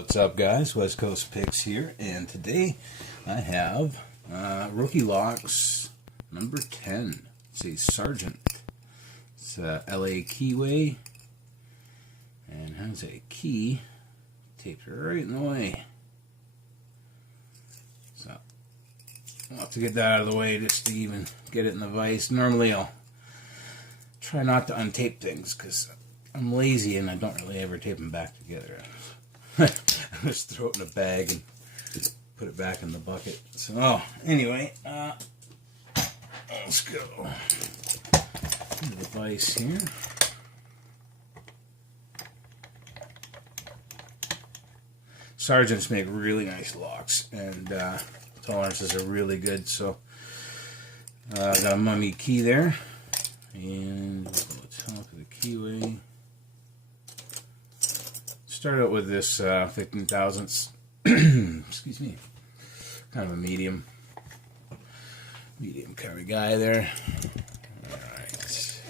What's up, guys? West Coast Picks here, and today I have Rookie Locks number 10. It's a Sergeant. It's a LA Keyway, and has a key taped right in the way. So I'll have to get that out of the way just to even get it in the vise. Normally I'll try not to untape things because I'm lazy and I don't really ever tape them back together. I just throw it in a bag and put it back in the bucket. So, anyway, let's go to the vise here. Sergeants make really nice locks, and tolerances are really good. So, I got a mummy key there, and we'll go top of the keyway. Start out with this 15 thousandths, excuse me, kind of a medium carry guy there. Alright.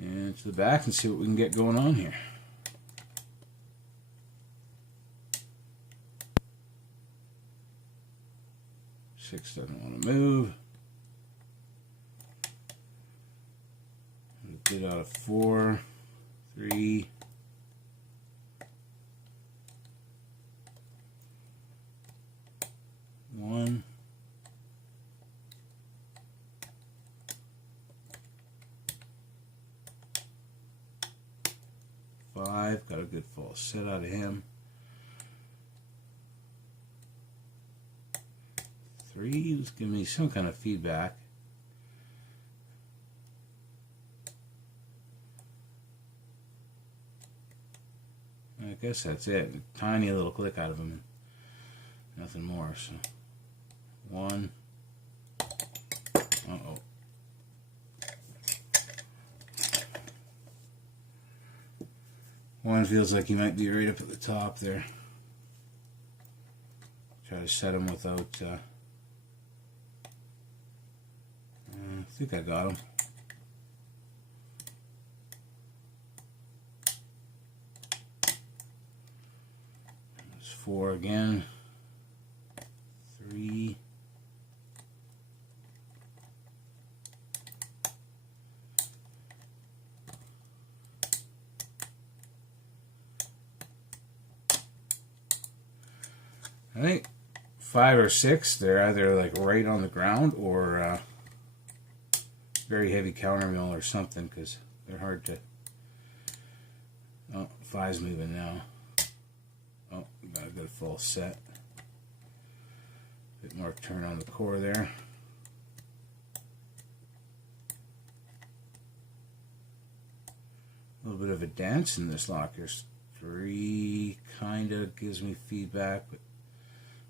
And to the back and see what we can get going on here. Six doesn't want to move. Get out of 4, 3, 1, 5. Got a good false set out of him. 3 was giving me some kind of feedback. I guess that's it. A tiny little click out of him. Nothing more. So 1. Uh-oh. One feels like he might be right up at the top there. Try to set him without I think I got him. 4 again. 3. I think 5 or 6, they're either like right on the ground or very heavy countermill or something, because they're hard to. Oh, 5's moving now. Oh, got a good full set. Bit more turn on the core there. A little bit of a dance in this lock. There's 3 kind of gives me feedback, but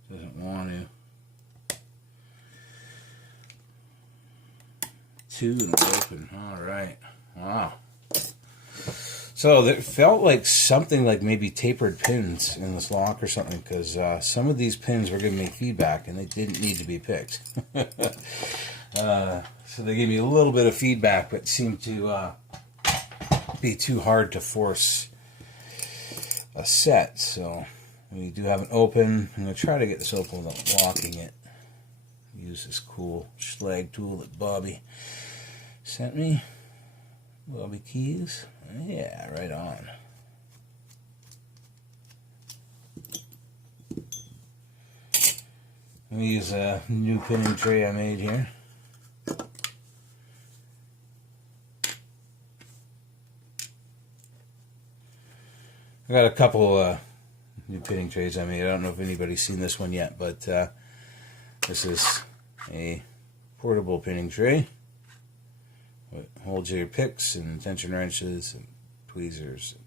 doesn't want to. 2 and open. All right. Wow. So it felt like something like maybe tapered pins in this lock or something, because some of these pins were giving me feedback and they didn't need to be picked. So they gave me a little bit of feedback, but seemed to be too hard to force a set. So we do have an open. I'm going to try to get this open without locking it. Use this cool schlag tool that Bobby sent me. Bobby keys. Yeah, right on. Let me use a new pinning tray I made here. I got a couple new pinning trays I made. I don't know if anybody's seen this one yet, but this is a portable pinning tray. It holds your picks and tension wrenches and tweezers and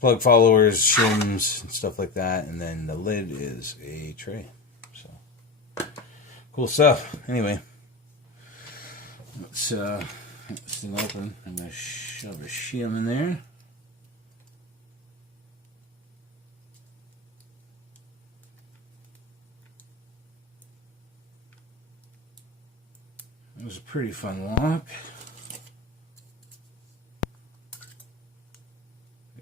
plug followers, shims, and stuff like that. And then the lid is a tray. So cool stuff. Anyway, let's get this thing open. I'm going to shove a shim in there. It was a pretty fun lock.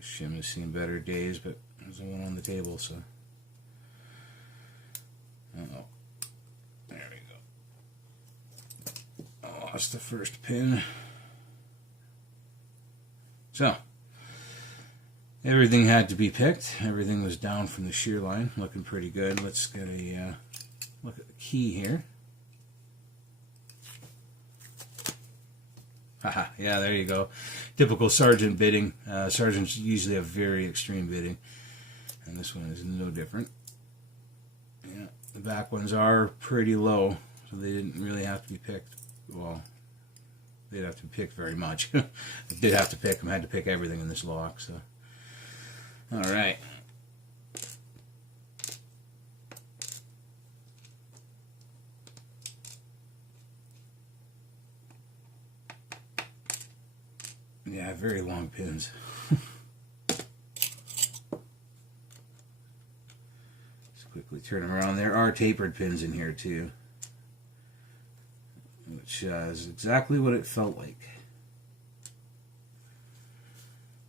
shim has seen better days, but there's one on the table, so. Uh-oh. There we go. I lost the first pin. So, everything had to be picked. Everything was down from the shear line, looking pretty good. Let's get a look at the key here. Haha, yeah, there you go. Typical sergeant bidding. Sergeants usually have very extreme bidding, and this one is no different. Yeah, the back ones are pretty low, so they didn't really have to be picked. Well, they'd have to be picked very much. I did have to pick them. I had to pick everything in this lock. So, all right. Yeah, very long pins. Just quickly turn them around. There are tapered pins in here too, which is exactly what it felt like.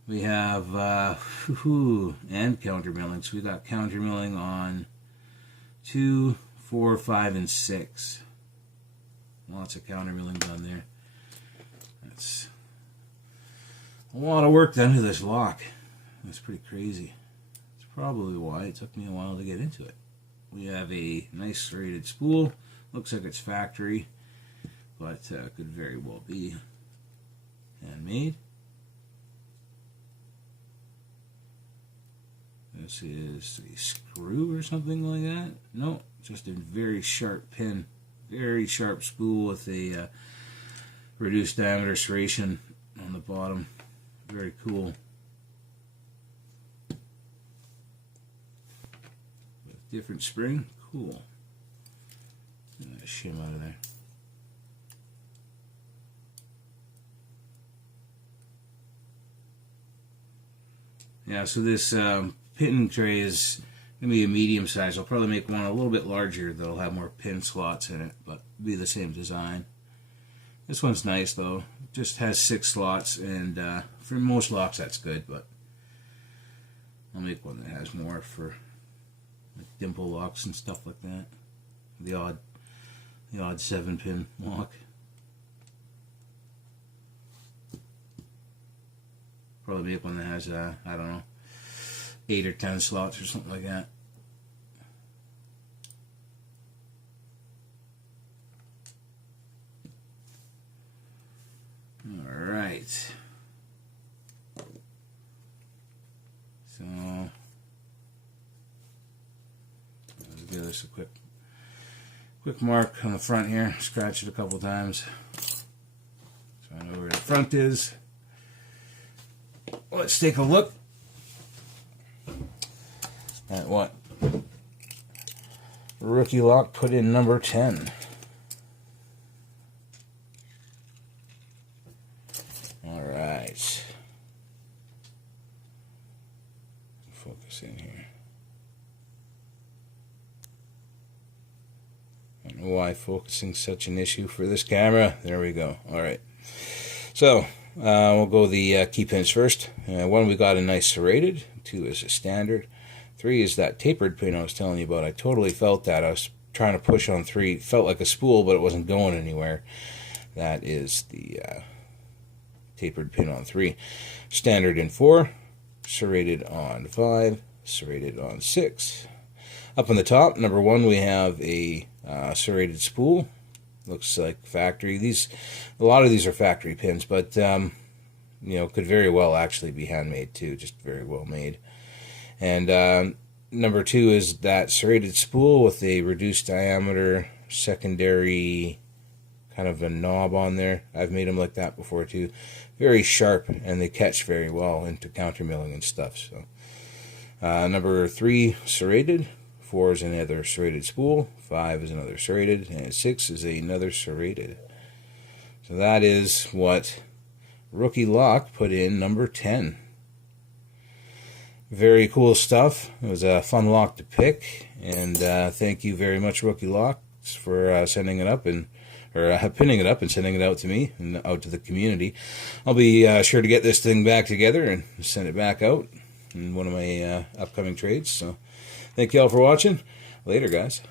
We have and counter milling. So we got counter milling on 2, 4, 5, and 6. Lots of counter milling done there. That's a lot of work done to this lock. That's pretty crazy. That's probably why it took me a while to get into it. We have a nice serrated spool. Looks like it's factory, but could very well be handmade. This is a screw or something like that. No, just a very sharp pin. Very sharp spool with a reduced diameter serration on the bottom. Very cool. With different spring. Cool. Get that shim out of there. Yeah, so this pin tray is going to be a medium size. I'll probably make one a little bit larger that'll have more pin slots in it, but be the same design. This one's nice though. Just has 6 slots, and for most locks that's good, but I'll make one that has more for like dimple locks and stuff like that. The odd 7-pin lock. Probably make one that has I don't know, 8 or 10 slots or something like that. Alright. So let's give this a quick mark on the front here. Scratch it a couple times so I know where the front is. Let's take a look at what Rookie Lock put in number 10. Alright. Focus in here. I don't know why focusing's such an issue for this camera. There we go. Alright. So, we'll go the key pins first. 1, we got a nice serrated. 2 is a standard. 3 is that tapered pin I was telling you about. I totally felt that. I was trying to push on 3. It felt like a spool, but it wasn't going anywhere. That is the tapered pin on 3. Standard in 4. Serrated on 5. Serrated on 6. Up on the top, number 1, we have a serrated spool. Looks like factory. A lot of these are factory pins, but you know, could very well actually be handmade too. Just very well made. And number 2 is that serrated spool with a reduced diameter secondary kind of a knob on there. I've made them like that before too. Very sharp, and they catch very well into counter milling and stuff. So number 3, serrated. 4 is another serrated spool. 5 is another serrated, and 6 is another serrated. So that is what Rookie Lock put in number 10. Very cool stuff. It was a fun lock to pick, and thank you very much, Rookie Lock, for sending it up and or pinning it up and sending it out to me and out to the community. I'll be sure to get this thing back together and send it back out in one of my upcoming trades. So thank you all for watching. Later, guys.